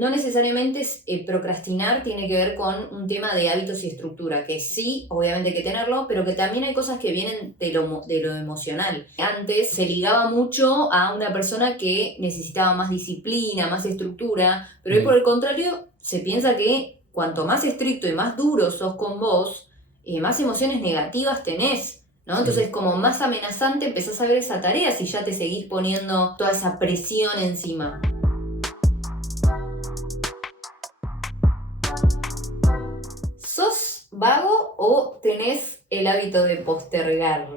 no necesariamente procrastinar tiene que ver con un tema de hábitos y estructura, que sí, obviamente hay que tenerlo, pero que también hay cosas que vienen de lo emocional. Antes se ligaba mucho a una persona que necesitaba más disciplina, más estructura, pero hoy por el contrario se piensa que cuanto más estricto y más duro sos con vos, más emociones negativas tenés, ¿no? Sí. Entonces, como más amenazante empezás a ver esa tarea si ya te seguís poniendo toda esa presión encima. ¿Sos vago o tenés el hábito de postergar?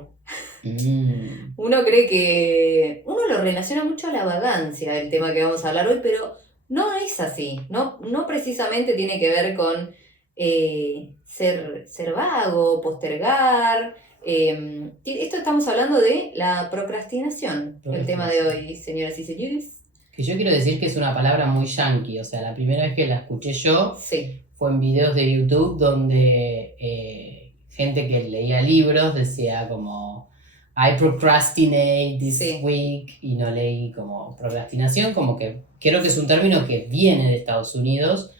Uno cree que... Uno lo relaciona mucho a la vagancia, el tema que vamos a hablar hoy, pero no es así. No precisamente tiene que ver con ser vago, postergar. Esto estamos hablando de la procrastinación, el tema de hoy, señoras y señores. Que yo quiero decir que es una palabra muy yankee, o sea, la primera vez que la escuché yo Sí. fue en videos de YouTube donde gente que leía libros decía como I procrastinate this week, y no leí como procrastinación, como que creo que es un término que viene de Estados Unidos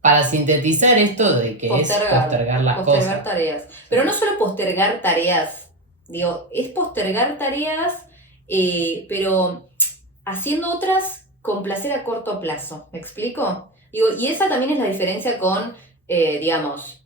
para sintetizar esto de que es postergar las cosas. Postergar tareas. Pero no solo postergar tareas, digo, es postergar tareas, pero haciendo otras con placer a corto plazo. ¿Me explico? Digo, y esa también es la diferencia con, digamos,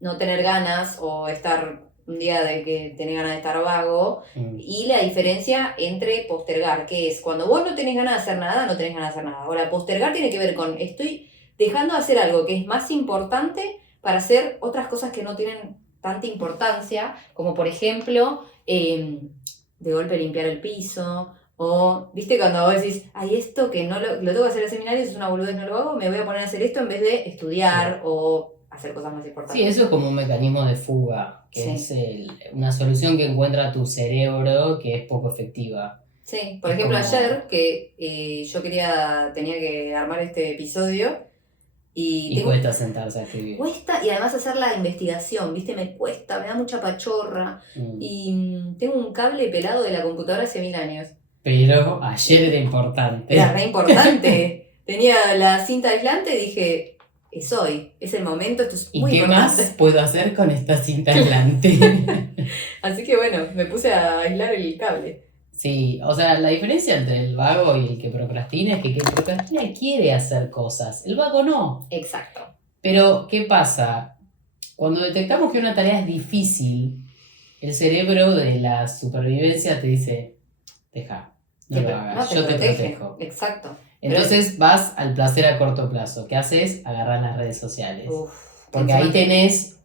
no tener ganas o estar un día de que tenés ganas de estar vago, y la diferencia entre postergar, que es cuando vos no tenés ganas de hacer nada, no tenés ganas de hacer nada. Ahora, postergar tiene que ver con estoy dejando de hacer algo que es más importante para hacer otras cosas que no tienen tanta importancia, como por ejemplo, de golpe limpiar el piso, o, viste, cuando vos decís, ay, esto que no lo tengo que hacer en el seminario, es una boludez, no lo hago, me voy a poner a hacer esto en vez de estudiar o hacer cosas más importantes. Sí, eso es como un mecanismo de fuga, que es una solución que encuentra tu cerebro que es poco efectiva. Sí, por ejemplo, ayer que tenía que armar este episodio y cuesta sentarse a escribir. Cuesta, y además hacer la investigación, viste, me da mucha pachorra. Y tengo un cable pelado de la computadora hace 1000 años. Pero ayer era importante. Era re importante. Tenía la cinta aislante y dije, es hoy, es el momento, esto es muy importante. ¿Y qué más puedo hacer con esta cinta aislante? Así que bueno, me puse a aislar el cable. Sí, o sea, la diferencia entre el vago y el que procrastina es que el que procrastina quiere hacer cosas, el vago no. Exacto. Pero, ¿qué pasa? Cuando detectamos que una tarea es difícil, el cerebro de la supervivencia te dice, deja, no lo hagas, yo te protejo. Exacto. Entonces vas al placer a corto plazo. ¿Qué haces? Agarrar las redes sociales. Porque ahí tenés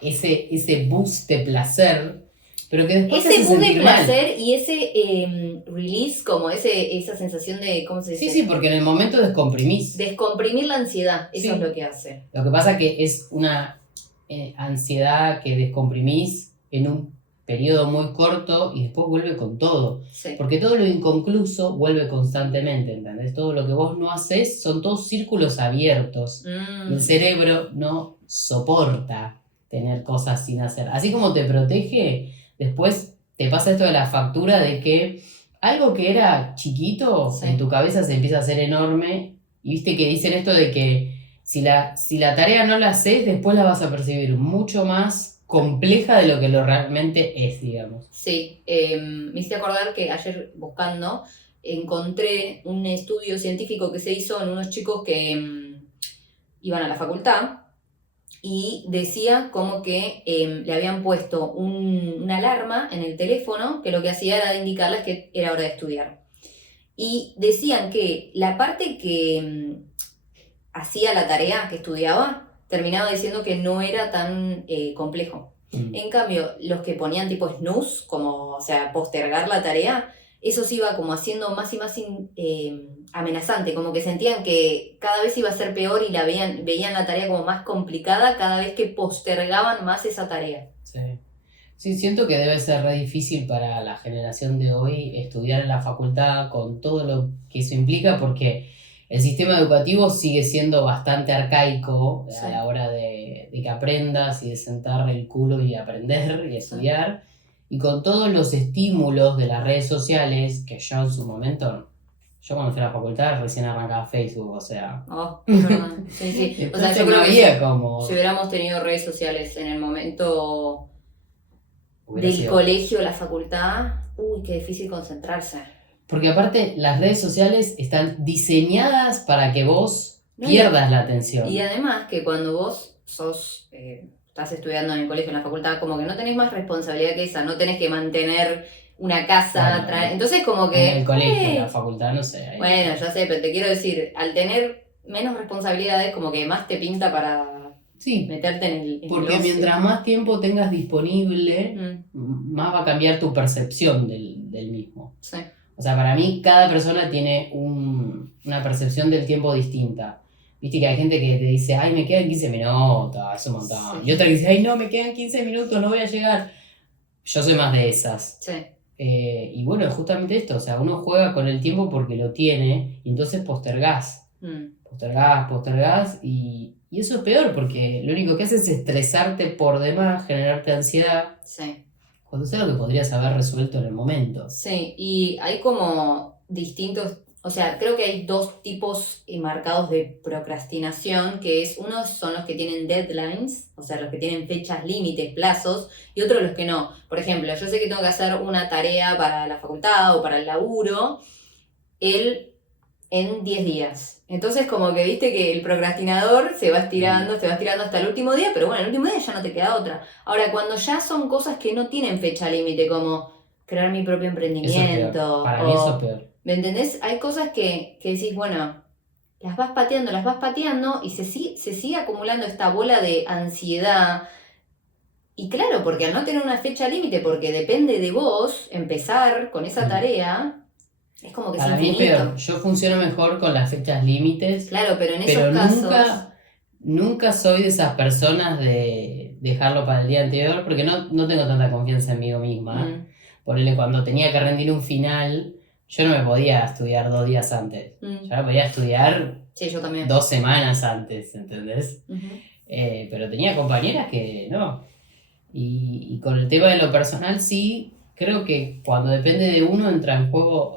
tenés ese boost de placer, pero que después ese te boost de sentir placer mal. y ese release, como esa sensación de, ¿cómo se dice? Sí, porque en el momento descomprimís. Descomprimir la ansiedad, eso es lo que hace. Lo que pasa que es una ansiedad que descomprimís en un periodo muy corto y después vuelve con todo. Sí. Porque todo lo inconcluso vuelve constantemente, ¿entendés? Todo lo que vos no haces son todos círculos abiertos. El cerebro no soporta tener cosas sin hacer. Así como te protege, después te pasa esto de la factura de que algo que era chiquito en tu cabeza se empieza a hacer enorme. Y viste que dicen esto de que si la tarea no la haces, después la vas a percibir mucho más compleja de lo que lo realmente es, digamos. Sí, me hice acordar que ayer buscando encontré un estudio científico que se hizo en unos chicos que iban a la facultad y decía como que le habían puesto una alarma en el teléfono que lo que hacía era indicarles que era hora de estudiar. Y decían que la parte que hacía la tarea, que estudiaba, terminaba diciendo que no era tan complejo. En cambio, los que ponían tipo snooze, como, o sea, postergar la tarea, eso se iba como haciendo más y más amenazante, como que sentían que cada vez iba a ser peor y veían la tarea como más complicada cada vez que postergaban más esa tarea. Sí, siento que debe ser re difícil para la generación de hoy estudiar en la facultad con todo lo que eso implica, porque el sistema educativo sigue siendo bastante arcaico a la hora de que aprendas y de sentar el culo y aprender y estudiar. Y con todos los estímulos de las redes sociales, que yo en su momento Yo cuando fui a la facultad recién arrancaba Facebook, o sea... Oh, es verdad. Sí, sí. O sea, Entonces yo no creo que había como... si hubiéramos tenido redes sociales en el momento Hubiera del sido... colegio, la facultad, uy, qué difícil concentrarse. Porque aparte las redes sociales están diseñadas para que vos No, pierdas la atención. Y además que cuando vos estás estudiando en el colegio, en la facultad, como que no tenés más responsabilidad que esa, no tenés que mantener una casa, Bueno, entonces como que... en el colegio, en la facultad, no sé. Ahí... Bueno, ya sé, pero te quiero decir, al tener menos responsabilidades, como que más te pinta para Sí, meterte en el porque ocio. mientras más tiempo tengas disponible, más va a cambiar tu percepción del mismo. Sí. O sea, para mí cada persona tiene una percepción del tiempo distinta. Viste que hay gente que te dice, ay, me quedan 15 minutos, es un montón. Sí. Y otra que dice, ay, no, me quedan 15 minutos, no voy a llegar. Yo soy más de esas. Sí. Y bueno, es justamente esto, o sea, uno juega con el tiempo porque lo tiene, y entonces postergás. Postergás, y eso es peor porque lo único que hace es estresarte por demás, generarte ansiedad. Sí. Cuando es algo que podrías haber resuelto en el momento. Sí, y hay como distintos, o sea, creo que hay dos tipos marcados de procrastinación, que es, unos son los que tienen deadlines, o sea, los que tienen fechas, límites, plazos, y otros los que no. Por ejemplo, yo sé que tengo que hacer una tarea para la facultad o para el laburo, en 10 días. Entonces como que viste que el procrastinador se va estirando hasta el último día, pero bueno, el último día ya no te queda otra. Ahora, cuando ya son cosas que no tienen fecha límite, como crear mi propio emprendimiento. Eso es peor. Para mí eso es peor. ¿Me entendés? Hay cosas que decís, bueno, las vas pateando y se sigue acumulando esta bola de ansiedad. Y claro, porque al no tener una fecha límite, porque depende de vos empezar con esa tarea... Es como que para es mí infinito. peor. Yo funciono mejor con las fechas límites. Claro, pero en esos casos... Nunca soy de esas personas de dejarlo para el día anterior porque no tengo tanta confianza en mí misma. Ponele, cuando tenía que rendir un final, yo no me podía estudiar 2 días antes. Yo me podía estudiar yo también. 2 semanas antes, ¿entendés? Pero tenía compañeras que no. Y con el tema de lo personal sí... Creo que cuando depende de uno entra en juego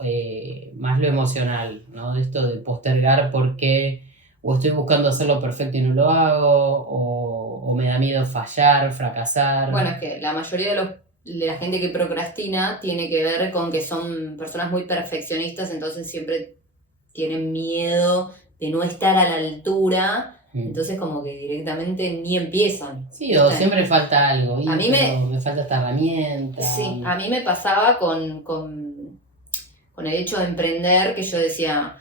más lo emocional, ¿no? De esto de postergar porque o estoy buscando hacerlo perfecto y no lo hago, o me da miedo fallar, fracasar. Bueno, es que la mayoría de la gente que procrastina tiene que ver con que son personas muy perfeccionistas, entonces siempre tienen miedo de no estar a la altura. Entonces como que directamente ni empiezan. Sí, o siempre falta algo. A mí me falta esta herramienta. Sí, a mí me pasaba con el hecho de emprender, que yo decía,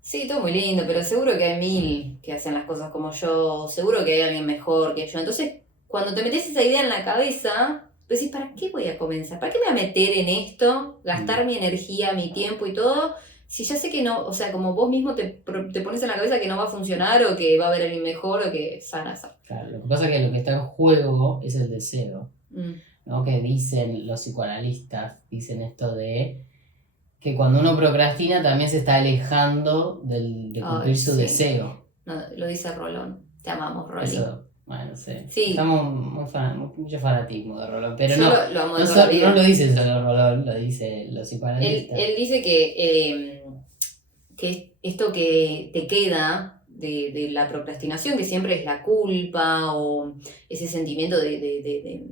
sí, todo muy lindo, pero seguro que hay 1000 que hacen las cosas como yo, seguro que hay alguien mejor que yo. Entonces, cuando te metes esa idea en la cabeza, decís, ¿para qué voy a comenzar? ¿Para qué me voy a meter en esto? Gastar mi energía, mi tiempo y todo... Si ya sé que no, o sea, como vos mismo te pones en la cabeza que no va a funcionar o que va a haber alguien mejor o que sana. Claro, lo que pasa es que lo que está en juego es el deseo, ¿no? Que dicen los psicoanalistas, dicen esto de que cuando uno procrastina también se está alejando de cumplir su deseo. No, lo dice Rolón, te amamos, Rolón. Eso, bueno, sí. Sí. Estamos mucho fanatismo de Rolón, pero yo no, lo amo no lo dice solo Rolón, lo dice los psicoanalistas. Él dice que esto que te queda de la procrastinación, que siempre es la culpa o ese sentimiento de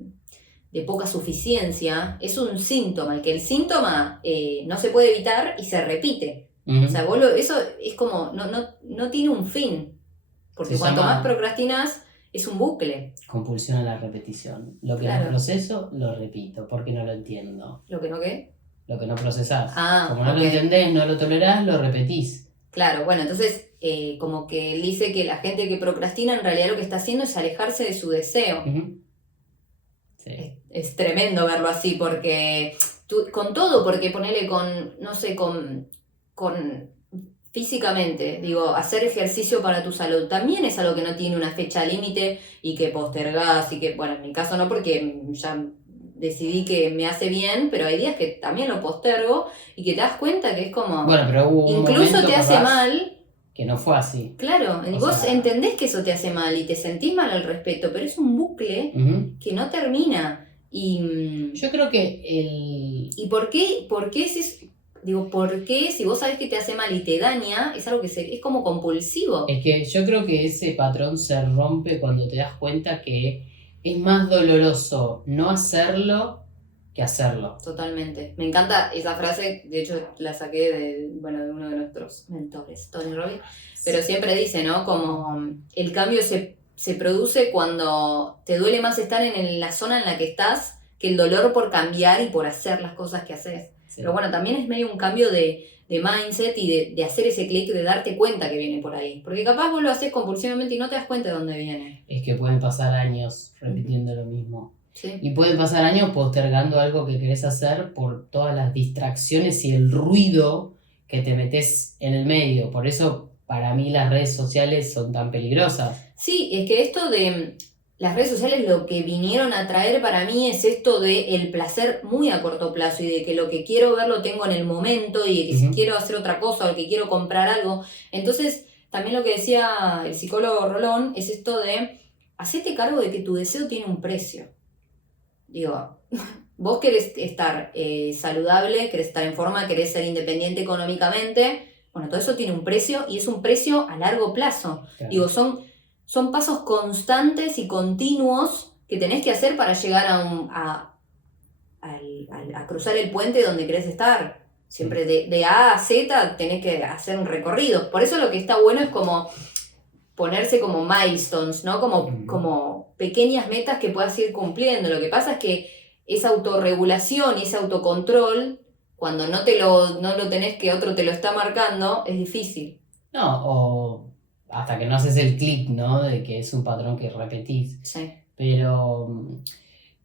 poca suficiencia, es un síntoma, y que el síntoma no se puede evitar y se repite. O sea, eso es como, no tiene un fin, porque cuanto más procrastinas, es un bucle. Compulsión a la repetición. Lo que no proceso, lo repito, porque no lo entiendo. ¿Lo que no qué? Lo que no procesás. Como no lo entendés, no lo tolerás, lo repetís. Claro, bueno, entonces como que él dice que la gente que procrastina en realidad lo que está haciendo es alejarse de su deseo. Sí. Es tremendo verlo así, porque con todo, porque ponele no sé, con físicamente, digo, hacer ejercicio para tu salud también es algo que no tiene una fecha límite y que postergás y que, bueno, en mi caso no, porque ya decidí que me hace bien, pero hay días que también lo postergo y que te das cuenta que es como... Bueno, pero hubo un incluso te hace mal... Que no fue así. Claro, y vos entendés que eso te hace mal y te sentís mal al respecto, pero es un bucle que no termina. Y yo creo que ¿Y por qué Digo, ¿por qué? Si vos sabés que te hace mal y te daña, es algo que es como compulsivo. Es que yo creo que ese patrón se rompe cuando te das cuenta que es más doloroso no hacerlo que hacerlo. Totalmente. Me encanta esa frase, de hecho la saqué de uno de nuestros mentores, Tony Robbins, pero siempre dice, ¿no? Como el cambio se produce cuando te duele más estar en la zona en la que estás que el dolor por cambiar y por hacer las cosas que haces. Sí. Pero bueno, también es medio un cambio de mindset y de hacer ese clic, de darte cuenta que viene por ahí. Porque capaz vos lo haces compulsivamente y no te das cuenta de dónde viene. Es que pueden pasar años repitiendo lo mismo. Sí. Y pueden pasar años postergando algo que querés hacer por todas las distracciones y el ruido que te metes en el medio. Por eso, para mí, las redes sociales son tan peligrosas. Sí, es que esto de las redes sociales lo que vinieron a traer para mí es esto de el placer muy a corto plazo y de que lo que quiero ver lo tengo en el momento y de que si quiero hacer otra cosa o que quiero comprar algo. Entonces, también lo que decía el psicólogo Rolón es esto de hacete cargo de que tu deseo tiene un precio. Digo, vos querés estar saludable, querés estar en forma, querés ser independiente económicamente. Bueno, todo eso tiene un precio y es un precio a largo plazo. Claro. Digo, son pasos constantes y continuos que tenés que hacer para llegar a cruzar el puente donde querés estar. Siempre de A a Z tenés que hacer un recorrido. Por eso lo que está bueno es como ponerse como milestones, ¿no? Como pequeñas metas que puedas ir cumpliendo. Lo que pasa es que esa autorregulación y ese autocontrol, cuando no lo tenés que otro te lo está marcando, es difícil. No, o hasta que no haces el clic, ¿no? De que es un patrón que repetís. Sí. Pero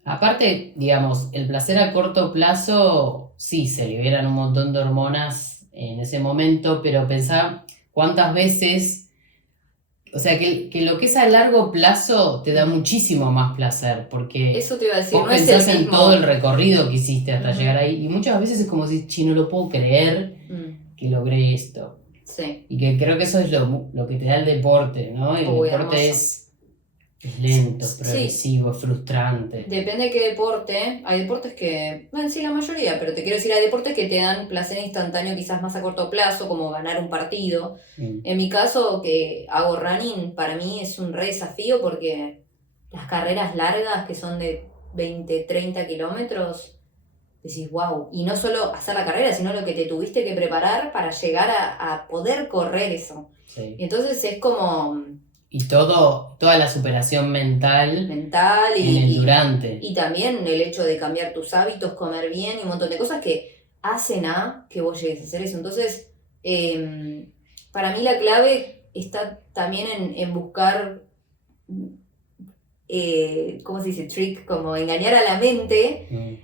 aparte, digamos, el placer a corto plazo, sí, se liberan un montón de hormonas en ese momento, pero pensá cuántas veces... O sea, que lo que es a largo plazo te da muchísimo más placer, porque eso te iba a decir, vos no pensás es el en todo el recorrido que hiciste hasta llegar ahí, y muchas veces es como decir, no lo puedo creer que logré esto. Sí. Y que creo que eso es lo que te da el deporte, ¿no? El deporte es lento, progresivo, frustrante. Depende de qué deporte. Hay deportes que, bueno, sí, la mayoría, pero te quiero decir, hay deportes que te dan placer instantáneo quizás más a corto plazo, como ganar un partido. En mi caso, que hago running, para mí es un re desafío porque las carreras largas, que son de 20, 30 kilómetros, decís, wow. Y no solo hacer la carrera, sino lo que te tuviste que preparar para llegar a poder correr eso. Sí. Y entonces es como... Y toda la superación mental y en el durante. Y también el hecho de cambiar tus hábitos, comer bien y un montón de cosas que hacen a que vos llegues a hacer eso. Entonces, para mí la clave está también en buscar, ¿cómo se dice? Trick, como engañar a la mente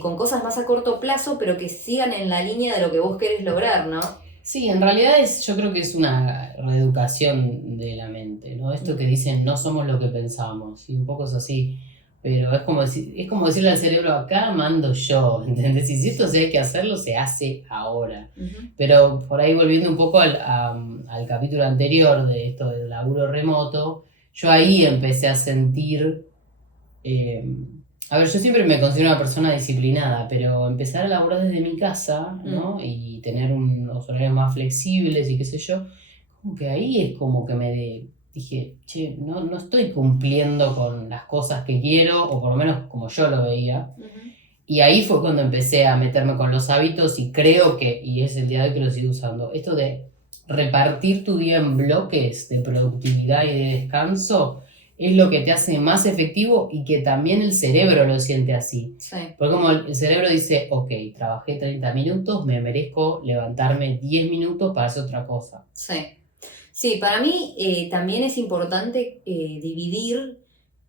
con cosas más a corto plazo, pero que sigan en la línea de lo que vos querés lograr, ¿no? Sí, en realidad yo creo que es una reeducación de la mente, ¿no? Esto que dicen, no somos lo que pensamos, y un poco es así, pero es como decirle al cerebro, acá mando yo, ¿entendés? Y si esto se hay que hacerlo, se hace ahora. Pero por ahí volviendo un poco al capítulo anterior de esto del laburo remoto, yo ahí empecé a sentir... A ver, yo siempre me considero una persona disciplinada, pero empezar a laburar desde mi casa, ¿no? Y tener unos horarios más flexibles y qué sé yo, como que ahí es como que dije, che, no estoy cumpliendo con las cosas que quiero, o por lo menos como yo lo veía. Y ahí fue cuando empecé a meterme con los hábitos y creo que, y es el día de hoy que lo sigo usando, esto de repartir tu día en bloques de productividad y de descanso, es lo que te hace más efectivo y que también el cerebro lo siente así. Sí. Porque como el cerebro dice, ok, trabajé 30 minutos, me merezco levantarme 10 minutos para hacer otra cosa. Sí, para mí también es importante dividir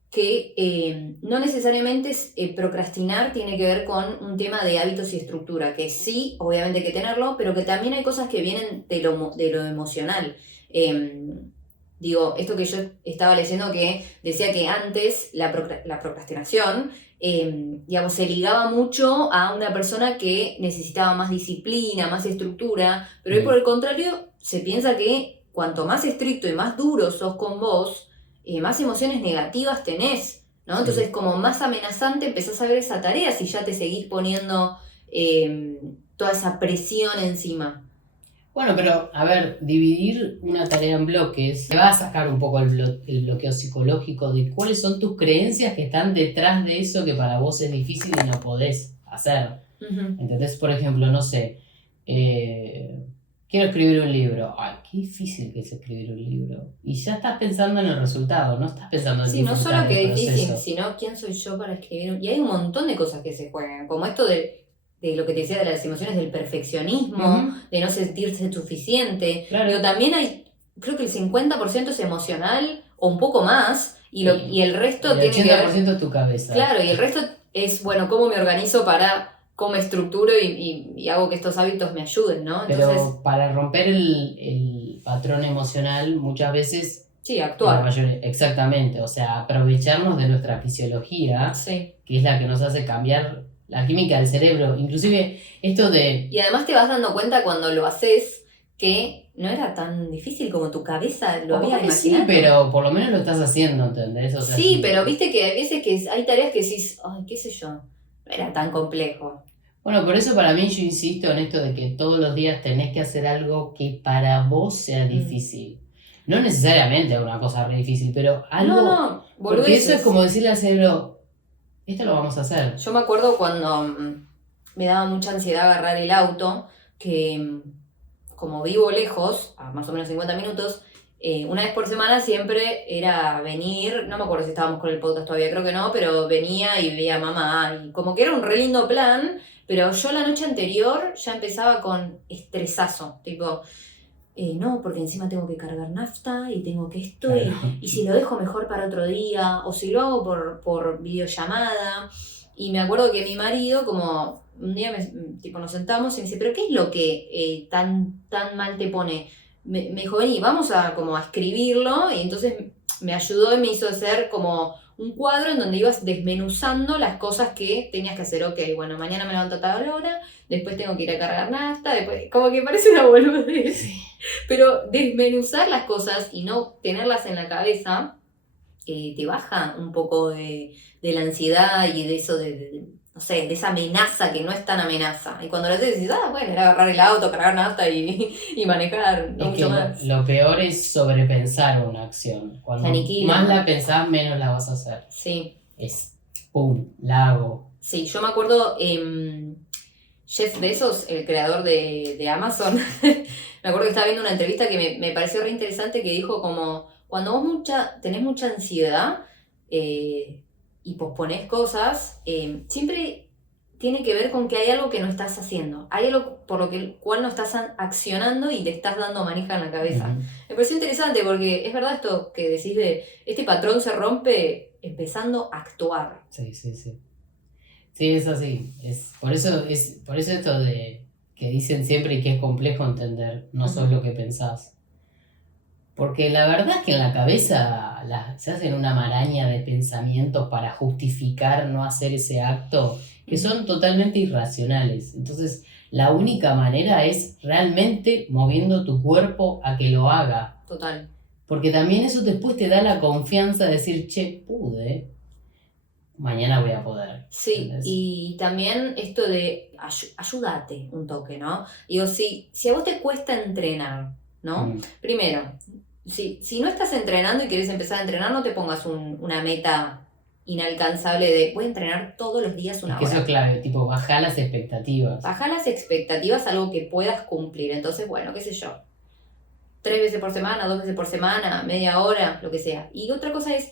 que no necesariamente procrastinar tiene que ver con un tema de hábitos y estructura, que sí, obviamente hay que tenerlo, pero que también hay cosas que vienen de lo emocional. Digo, esto que yo estaba leyendo que decía que antes la procrastinación, digamos, se ligaba mucho a una persona que necesitaba más disciplina, más estructura, pero hoy por el contrario se piensa que cuanto más estricto y más duro sos con vos, más emociones negativas tenés, ¿no? Sí. Entonces como más amenazante empezás a ver esa tarea si ya te seguís poniendo toda esa presión encima. Bueno, pero a ver, dividir una tarea en bloques te va a sacar un poco el bloqueo psicológico de cuáles son tus creencias que están detrás de eso que para vos es difícil y no podés hacer. ¿Entendés? Por ejemplo, no sé, quiero escribir un libro. Ay, qué difícil que es escribir un libro. Y ya estás pensando en el resultado, no estás pensando en Sí, no disfrutar solo que del es difícil, proceso. sino quién soy yo para escribir. Y hay un montón de cosas que se juegan, como esto de lo que te decía de las emociones del perfeccionismo, de no sentirse suficiente. Claro. Pero también creo que el 50% es emocional o un poco más, y el resto El tiene que ver... 80% es tu cabeza. Claro, y el resto es, bueno, cómo me organizo cómo me estructuro y hago que estos hábitos me ayuden, ¿no? Entonces, pero para romper el patrón emocional, muchas veces... sí, actuar. Exactamente, o sea, aprovecharnos de nuestra fisiología, Sí. que es la que nos hace cambiar la química del cerebro. Inclusive esto de... Y además te vas dando cuenta cuando lo haces que no era tan difícil como tu cabeza lo había imaginado. Sí, pero por lo menos lo estás haciendo, ¿entendés? O sea, sí, pero viste que hay veces que hay tareas que decís, ay, qué sé yo, no era tan complejo. Bueno, por eso para mí yo insisto en esto de que todos los días tenés que hacer algo que para vos sea difícil. No necesariamente una cosa re difícil, pero algo... No, porque eso es como decirle al cerebro, esto lo vamos a hacer. Yo me acuerdo cuando me daba mucha ansiedad agarrar el auto, que como vivo lejos, a más o menos 50 minutos, una vez por semana siempre era venir, no me acuerdo si estábamos con el podcast todavía, creo que no, pero venía y veía a mamá, y como que era un re lindo plan, pero yo la noche anterior ya empezaba con estresazo, tipo, no, porque encima tengo que cargar nafta y tengo que esto, Claro. y si lo dejo mejor para otro día, o si lo hago por videollamada. Y me acuerdo que mi marido, como un día nos sentamos y me dice, ¿pero qué es lo que tan mal te pone? Me dijo, vení, vamos a escribirlo, y entonces me ayudó y me hizo hacer como un cuadro en donde ibas desmenuzando las cosas que tenías que hacer. Ok, bueno, mañana me levanto a tal hora, después tengo que ir a cargar nafta, después, como que parece una boludez. Sí. Pero desmenuzar las cosas y no tenerlas en la cabeza te baja un poco de la ansiedad y de eso no sé, de esa amenaza que no es tan amenaza. Y cuando lo haces decís, bueno, era agarrar el auto, cargar nafta y manejar, no mucho más. Lo peor es sobrepensar una acción. Cuando más la pensás, menos la vas a hacer. Sí. Es, pum, la hago. Sí, yo me acuerdo, Jeff Bezos, el creador de Amazon, me acuerdo que estaba viendo una entrevista que me pareció re interesante, que dijo como, cuando vos tenés mucha ansiedad, y posponés cosas, siempre tiene que ver con que hay algo que no estás haciendo. Hay algo por lo cual no estás accionando y te estás dando manija en la cabeza. Me pareció interesante porque es verdad esto que decís de este patrón se rompe empezando a actuar. Sí. Sí, es así. Por eso esto de que dicen siempre que es complejo entender, no sos lo que pensás. Porque la verdad es que en la cabeza se hacen una maraña de pensamientos para justificar no hacer ese acto que son totalmente irracionales. Entonces, la única manera es realmente moviendo tu cuerpo a que lo haga. Total. Porque también eso después te da la confianza de decir, che, pude, mañana voy a poder. Sí, ¿entendés? Y también esto de ayúdate un toque, ¿no? Digo, si a vos te cuesta entrenar, ¿no? Primero, si no estás entrenando y querés empezar a entrenar, no te pongas una meta inalcanzable de voy a entrenar todos los días una hora. Eso es clave, tipo, bajá las expectativas. Bajá las expectativas, algo que puedas cumplir. Entonces, bueno, qué sé yo, 3 veces por semana, 2 veces por semana, media hora, lo que sea. Y otra cosa es,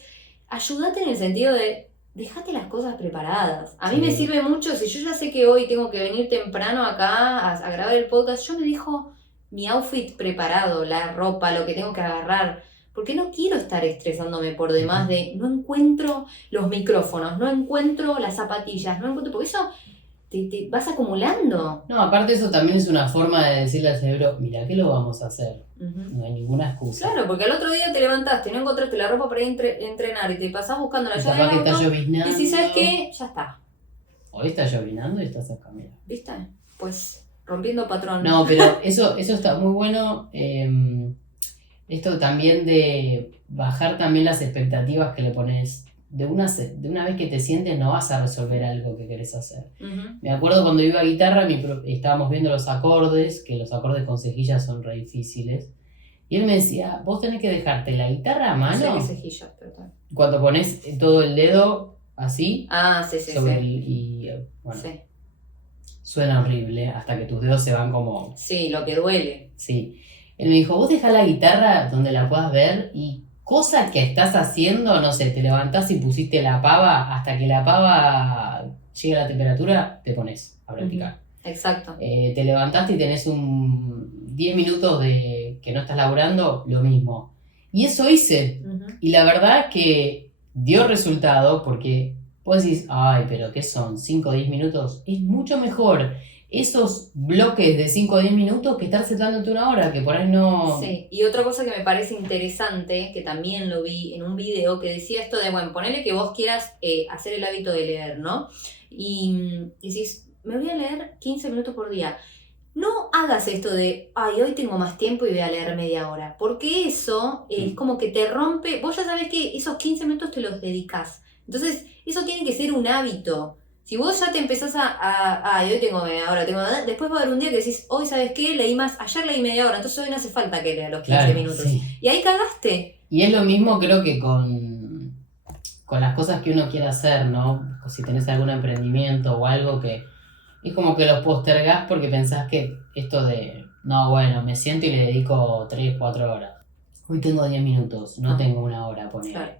ayúdate en el sentido de dejate las cosas preparadas. A mí me sirve mucho, si yo ya sé que hoy tengo que venir temprano acá a grabar el podcast, yo me dejo mi outfit preparado, la ropa, lo que tengo que agarrar, porque no quiero estar estresándome por demás de no encuentro los micrófonos, no encuentro las zapatillas, no encuentro, porque eso te vas acumulando. No, aparte eso también es una forma de decirle al cerebro, mira, ¿qué lo vamos a hacer? No hay ninguna excusa. Claro, porque al otro día te levantaste, no encontraste la ropa para ir a entrenar y te pasás buscando la llave del auto, está lloviznando. Y si sabes qué, ya está. Hoy está llovinando y estás acá, mira. ¿Viste? Pues rompiendo patrón. No, pero eso está muy bueno. Esto también de bajar también las expectativas que le pones de una vez que te sientes no vas a resolver algo que querés hacer. Ujú. Me acuerdo cuando iba a guitarra, estábamos viendo los acordes, que los acordes con cejillas son re difíciles. Y él me decía, vos tenés que dejarte la guitarra a No sé mano qué cejilla, pero tal. cuando pones todo el dedo así Ah, sí, sí, sobre sí. bueno, Sí. suena horrible hasta que tus dedos se van como, Sí, lo que duele. sí. Él me dijo, vos dejá la guitarra donde la puedas ver y cosa que estás haciendo, no sé, te levantás y pusiste la pava, hasta que la pava llegue a la temperatura, te pones a practicar. Exacto. Te levantaste y tenés 10 minutos de que no estás laburando, lo mismo. Y eso hice. Ujú. Y la verdad que dio resultado porque vos decís, ay, pero ¿qué son? 5 o 10 minutos. Es mucho mejor esos bloques de 5 o 10 minutos que estar sentándote una hora, que por ahí no... Sí, y otra cosa que me parece interesante, que también lo vi en un video, que decía esto de, bueno, ponele que vos quieras hacer el hábito de leer, ¿no? Y decís, me voy a leer 15 minutos por día. No hagas esto de, ay, hoy tengo más tiempo y voy a leer media hora, porque eso es como que te rompe, vos ya sabés que esos 15 minutos te los dedicás. Entonces, eso tiene que ser un hábito. Si vos ya te empezás ay, hoy tengo media hora, después va a haber un día que decís, hoy, ¿sabes qué? Ayer leí media hora, entonces hoy no hace falta que lea los 15 Claro, minutos. sí. Y ahí cagaste. Y es lo mismo creo que con las cosas que uno quiere hacer, ¿no? Si tenés algún emprendimiento o algo que es como que los postergás porque pensás que esto de, no, bueno, me siento y le dedico 3, 4 horas. Hoy tengo 10 minutos, no tengo una hora, poner. Claro.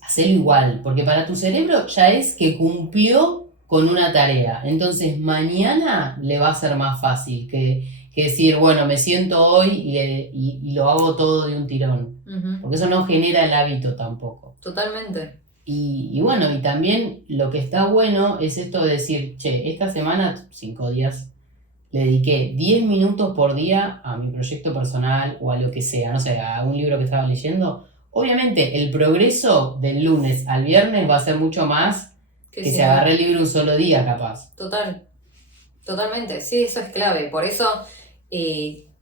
Hacelo igual, porque para tu cerebro ya es que cumplió con una tarea. Entonces mañana le va a ser más fácil que decir, bueno, me siento hoy y lo hago todo de un tirón. Ujú. Porque eso no genera el hábito tampoco. Totalmente. Y bueno, y también lo que está bueno es esto de decir, che, esta semana, 5 días, le dediqué 10 minutos por día a mi proyecto personal o a lo que sea, no sé, a un libro que estaba leyendo. Obviamente, el progreso del lunes al viernes va a ser mucho más que sí. si agarré el libro un solo día, capaz. Totalmente, sí, eso es clave. Por eso,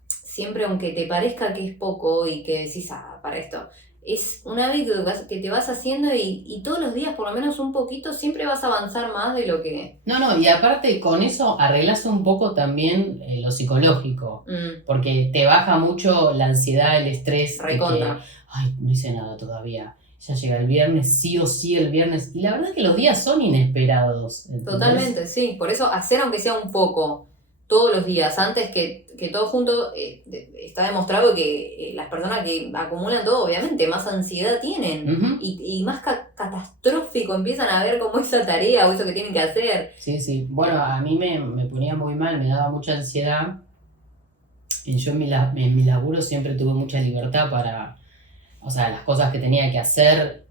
siempre aunque te parezca que es poco y que decís, para esto, es un hábito que te vas haciendo y todos los días, por lo menos un poquito, siempre vas a avanzar más de lo que... No, y aparte con eso arreglás un poco también lo psicológico, porque te baja mucho la ansiedad, el estrés. Recontra. De que, ay, no hice nada todavía. Ya llega el viernes, sí o sí el viernes. Y la verdad es que los días son inesperados. ¿Entendés? Totalmente, sí. Por eso hacer aunque sea un poco todos los días, antes que todo junto, está demostrado que las personas que acumulan todo, obviamente, más ansiedad tienen. Uh-huh. Y más catastrófico empiezan a ver como esa tarea o eso que tienen que hacer. Sí. Bueno, a mí me ponía muy mal, me daba mucha ansiedad. Y yo en mi laburo siempre tuve mucha libertad para... O sea, las cosas que tenía que hacer,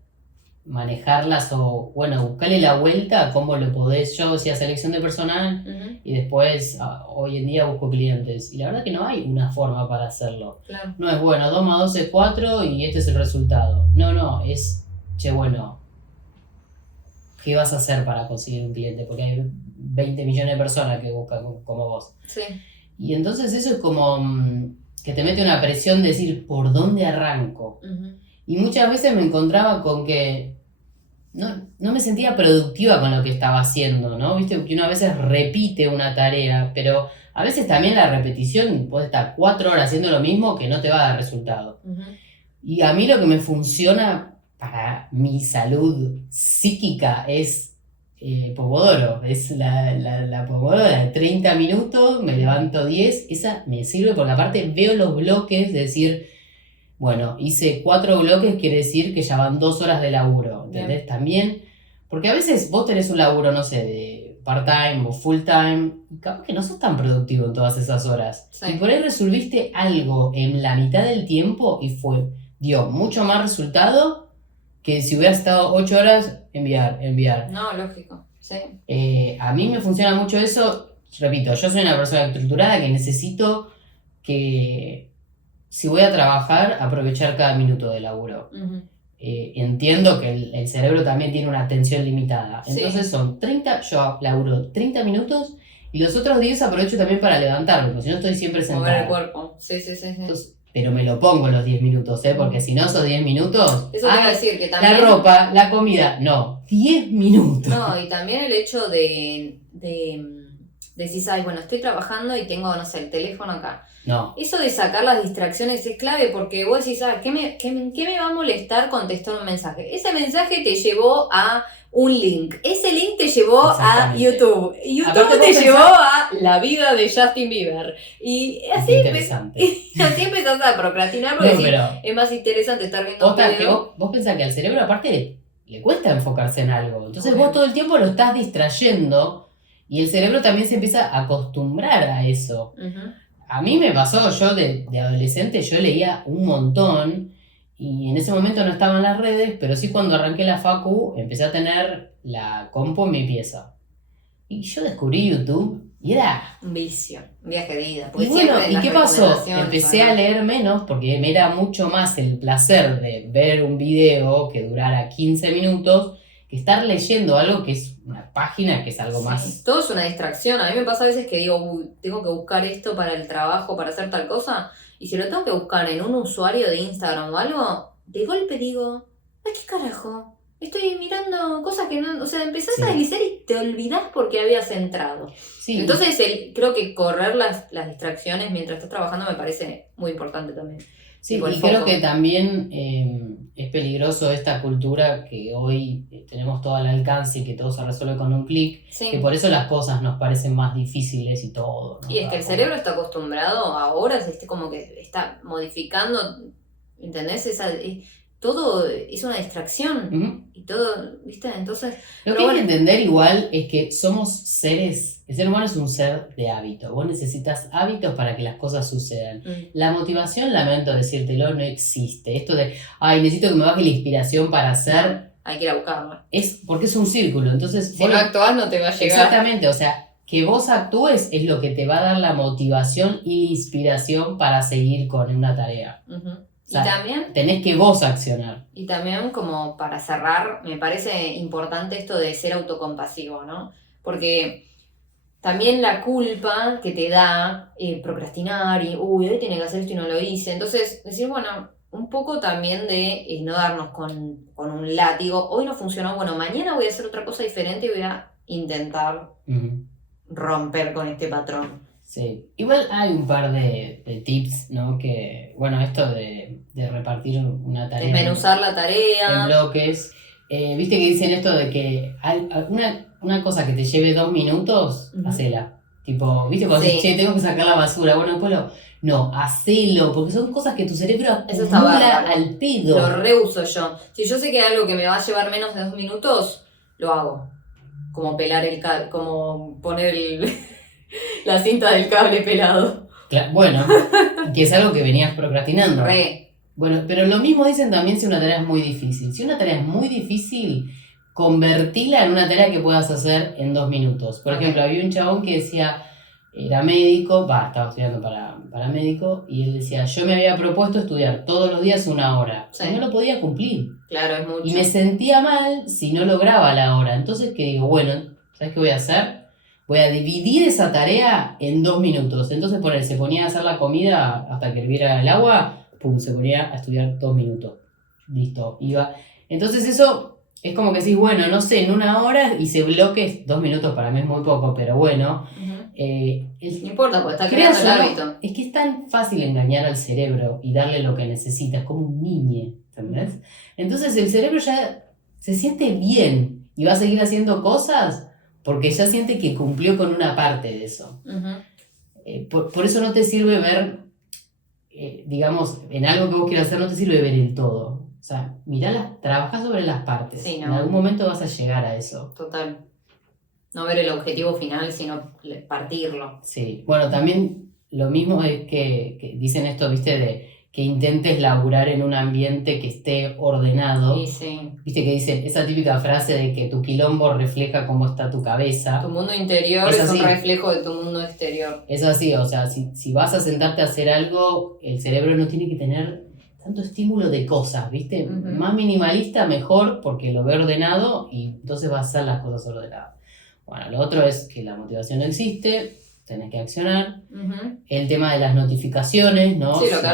manejarlas o, bueno, buscarle la vuelta, cómo lo podés. Yo hacía selección de personal y después, hoy en día busco clientes. Y la verdad que no hay una forma para hacerlo. Claro. No es, bueno, 2 más 2 es 4 y este es el resultado. No, es, che, bueno, ¿qué vas a hacer para conseguir un cliente? Porque hay 20 millones de personas que buscan como vos. Sí. Y entonces eso es como... que te mete una presión de decir, ¿por dónde arranco? Uh-huh. Y muchas veces me encontraba con que no me sentía productiva con lo que estaba haciendo, ¿no? Viste que uno a veces repite una tarea, pero a veces también la repetición puede estar 4 horas haciendo lo mismo que no te va a dar resultado. Uh-huh. Y a mí lo que me funciona para mi salud psíquica es Pomodoro, es la Pomodoro de 30 minutos, me levanto 10, esa me sirve porque aparte veo los bloques, de decir, bueno, hice 4 bloques, quiere decir que ya van 2 horas de laburo, ¿entendés? Bien. También, porque a veces vos tenés un laburo, no sé, de part-time o full-time, y capaz que no sos tan productivo en todas esas horas. Sí. Y por ahí resolviste algo en la mitad del tiempo y dio mucho más resultado que si hubieras estado 8 horas, enviar. No, lógico, sí. A mí me funciona mucho eso. Repito, yo soy una persona estructurada que necesito que, si voy a trabajar, aprovechar cada minuto de laburo. Uh-huh. Entiendo que el cerebro también tiene una atención limitada. Entonces son 30, yo laburo 30 minutos y los otros 10 aprovecho también para levantarme, porque si no estoy siempre sentada. Mover el cuerpo, sí. Entonces, pero me lo pongo los 10 minutos, porque si no, esos 10 minutos... Eso te iba a decir que también... La ropa, la comida, no, 10 minutos. No, y también el hecho de decís, ay, bueno, estoy trabajando y tengo, no sé, el teléfono acá. No. Eso de sacar las distracciones es clave porque vos decís, ¿qué me va a molestar contestar un mensaje? Ese mensaje te llevó a un link. Ese link te llevó a YouTube. YouTube te llevó a la vida de Justin Bieber. Y así, así empezás a procrastinar porque es más interesante estar viendo un video. Vos pensás que al cerebro aparte le cuesta enfocarse en algo. Entonces vos todo el tiempo lo estás distrayendo y el cerebro también se empieza a acostumbrar a eso. Uh-huh. A mí me pasó, yo de adolescente yo leía un montón y en ese momento no estaban las redes, pero sí cuando arranqué la facu empecé a tener la compu en mi pieza. Y yo descubrí YouTube y era... un vicio, un viaje de ida. Y bueno, ¿y qué pasó? Empecé a leer menos porque me era mucho más el placer de ver un video que durara 15 minutos que estar leyendo algo que es una página, que es algo más... Todo es una distracción. A mí me pasa a veces que digo, tengo que buscar esto para el trabajo, para hacer tal cosa, y si lo tengo que buscar en un usuario de Instagram o algo, de golpe digo, ¿a qué carajo? Estoy mirando cosas que no... O sea, empezás a deslizar y te olvidás porque habías entrado. Sí. Entonces, creo que correr las distracciones mientras estás trabajando me parece muy importante también. Sí, y creo que también es peligroso esta cultura que hoy tenemos todo al alcance y que todo se resuelve con un clic, que por eso las cosas nos parecen más difíciles y todo, ¿no? Y es que el cerebro está acostumbrado ahora, como que está modificando, ¿entendés? Todo es una distracción. Uh-huh. Y todo, ¿viste? Entonces... Lo que hay que entender igual es que somos seres... El ser humano es un ser de hábito. Vos necesitas hábitos para que las cosas sucedan. La motivación, lamento decírtelo, no existe. Esto de, necesito que me baje la inspiración para hacer... Hay que ir a buscarla. Es porque es un círculo. Entonces, si no actuás no te va a llegar. Exactamente, o sea, que vos actúes es lo que te va a dar la motivación e inspiración para seguir con una tarea. Uh-huh. O sea, y también tenés que vos accionar. Y también, como para cerrar, me parece importante esto de ser autocompasivo, ¿no? Porque también la culpa que te da procrastinar y, hoy tiene que hacer esto y no lo hice. Entonces, decir, bueno, un poco también de no darnos con un látigo. Hoy no funcionó, bueno, mañana voy a hacer otra cosa diferente y voy a intentar romper con este patrón. Sí, igual hay un par de tips, ¿no? Que, bueno, esto de repartir una tarea. Desmenuzar la tarea. En bloques. Viste que dicen esto de que una cosa que te lleve 2 minutos, hacela. Tipo, viste cuando dices, tengo que sacar la basura, bueno, después no, hacelo, porque son cosas que tu cerebro acumula al pedo. Lo reuso yo. Si yo sé que algo que me va a llevar menos de 2 minutos, lo hago. Como pelar como poner la cinta del cable pelado. Claro, bueno, que es algo que venías procrastinando. Bueno, pero lo mismo dicen también si una tarea es muy difícil. Si una tarea es muy difícil, convertila en una tarea que puedas hacer en 2 minutos. Por ejemplo, había un chabón que decía, era médico, estaba estudiando para médico, y él decía, yo me había propuesto estudiar todos los días 1 hora. Sí. Y no lo podía cumplir. Claro, es mucho. Y me sentía mal si no lograba la hora. Entonces, ¿qué digo? Bueno, ¿sabes qué voy a hacer? Voy a dividir esa tarea en 2 minutos. Entonces, se ponía a hacer la comida hasta que hirviera el agua, se ponía a estudiar 2 minutos. Listo, iba. Entonces eso es como que decís, bueno, no sé, en 1 hora hice bloques, 2 minutos para mí es muy poco, pero bueno. No importa, porque está creando el hábito. Es que es tan fácil engañar al cerebro y darle lo que necesita, es como un niño, ¿entendés? Entonces el cerebro ya se siente bien y va a seguir haciendo cosas porque ya siente que cumplió con una parte de eso. Por eso no te sirve ver, digamos, en algo que vos quieras hacer, no te sirve ver el todo. O sea, trabajá sobre las partes. Sí, no. En algún momento vas a llegar a eso. Total. No ver el objetivo final, sino partirlo. Sí. Bueno, también lo mismo es que dicen esto, viste, de que intentes laburar en un ambiente que esté ordenado. Sí, sí. Viste que dice esa típica frase de que tu quilombo refleja cómo está tu cabeza. Tu mundo interior es un reflejo de tu mundo exterior. Es así, o sea, si vas a sentarte a hacer algo, el cerebro no tiene que tener tanto estímulo de cosas, ¿viste? Más minimalista, mejor, porque lo ve ordenado y entonces va a hacer las cosas ordenadas. Bueno, lo otro es que la motivación no existe, tenés que accionar. Ujú. El tema de las notificaciones, ¿no? Sí, lo que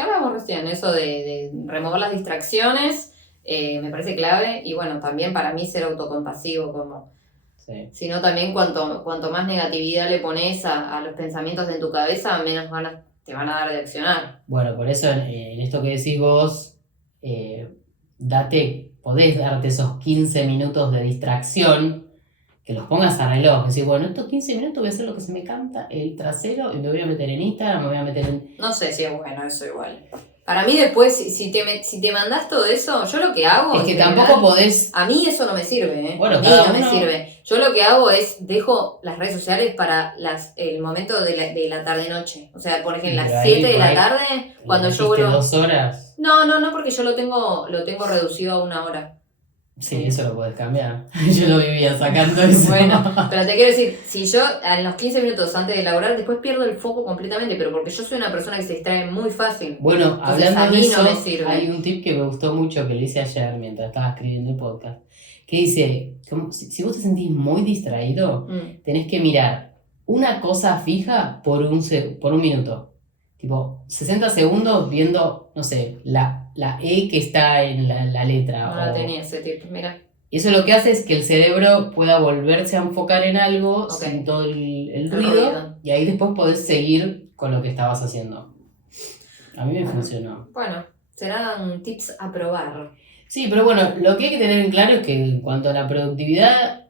hablábamos recién, eso de remover las distracciones, me parece clave. Y bueno, también para mí ser autocompasivo, como, Sí. sino también cuanto más negatividad le pones a los pensamientos en tu cabeza, menos ganas te van a dar de accionar. Bueno, por eso en esto que decís vos, podés darte esos 15 minutos de distracción, que los pongas a reloj. Decís, bueno, estos 15 minutos voy a hacer lo que se me canta el trasero y me voy a meter en Instagram, me voy a meter en... No sé si es bueno eso igual. Para mí después, si te mandás todo eso, yo lo que hago Es que en tampoco general, podés... a mí eso no me sirve, ¿eh? Bueno, A mí cada no me uno- sirve. Yo lo que hago es dejo las redes sociales para el momento de la tarde-noche. O sea, por ejemplo, Pero las ahí, 7 de por la ahí, tarde, cuando yo ¿elegiste vuelvo... 2 horas? No, porque yo lo tengo reducido a 1 hora. Sí, eso lo podés cambiar. Yo lo vivía sacando eso. Bueno, pero te quiero decir, si yo en los 15 minutos antes de elaborar, después pierdo el foco completamente, pero porque yo soy una persona que se distrae muy fácil. Bueno, Entonces, hablando a de mí eso, no me sirve. hay un tip que me gustó mucho que lo hice ayer mientras estaba escribiendo el podcast, que dice, si vos te sentís muy distraído, tenés que mirar una cosa fija por un minuto. Tipo, 60 segundos viendo, no sé, la E que está en la letra. No la tenía ese tip, mira. Y eso lo que hace es que el cerebro pueda volverse a enfocar en algo Ok. sin todo el El ruido, ruido. y ahí después podés seguir con lo que estabas haciendo. A mí me funcionó. Bueno, serán tips a probar. Sí, pero bueno, lo que hay que tener en claro es que en cuanto a la productividad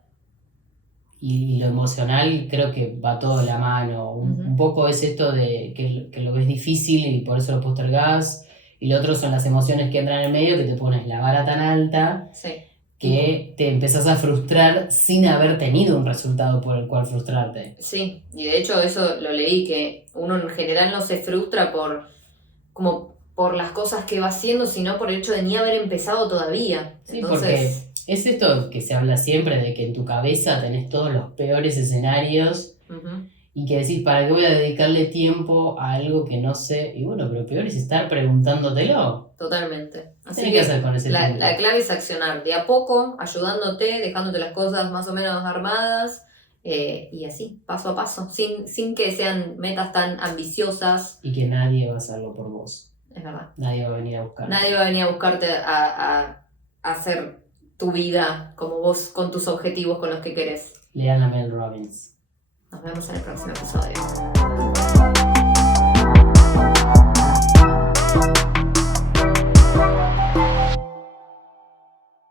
y lo emocional, creo que va todo de la mano. Un poco es esto de que lo ves difícil y por eso lo postergás, y lo otro son las emociones que entran en el medio, que te pones la vara tan alta Sí. que te empezás a frustrar sin haber tenido un resultado por el cual frustrarte. Sí, y de hecho eso lo leí, que uno en general no se frustra por las cosas que va haciendo, sino por el hecho de ni haber empezado todavía. Sí, Entonces, porque es esto que se habla siempre de que en tu cabeza tenés todos los peores escenarios ujú, y que decís, ¿para qué voy a dedicarle tiempo a algo que no sé? Y bueno, pero peor es estar preguntándotelo. totalmente. ¿Qué Así tenés que hacer con ese tiempo? la clave es accionar de a poco, ayudándote, dejándote las cosas más o menos armadas, y así, paso a paso, sin que sean metas tan ambiciosas. Y que nadie va a hacerlo por vos. Es verdad. Nadie va a venir a buscarte. Nadie va a venir a buscarte a hacer tu vida como vos, con tus objetivos, con los que querés. Lean a Mel Robbins. Nos vemos en el próximo episodio.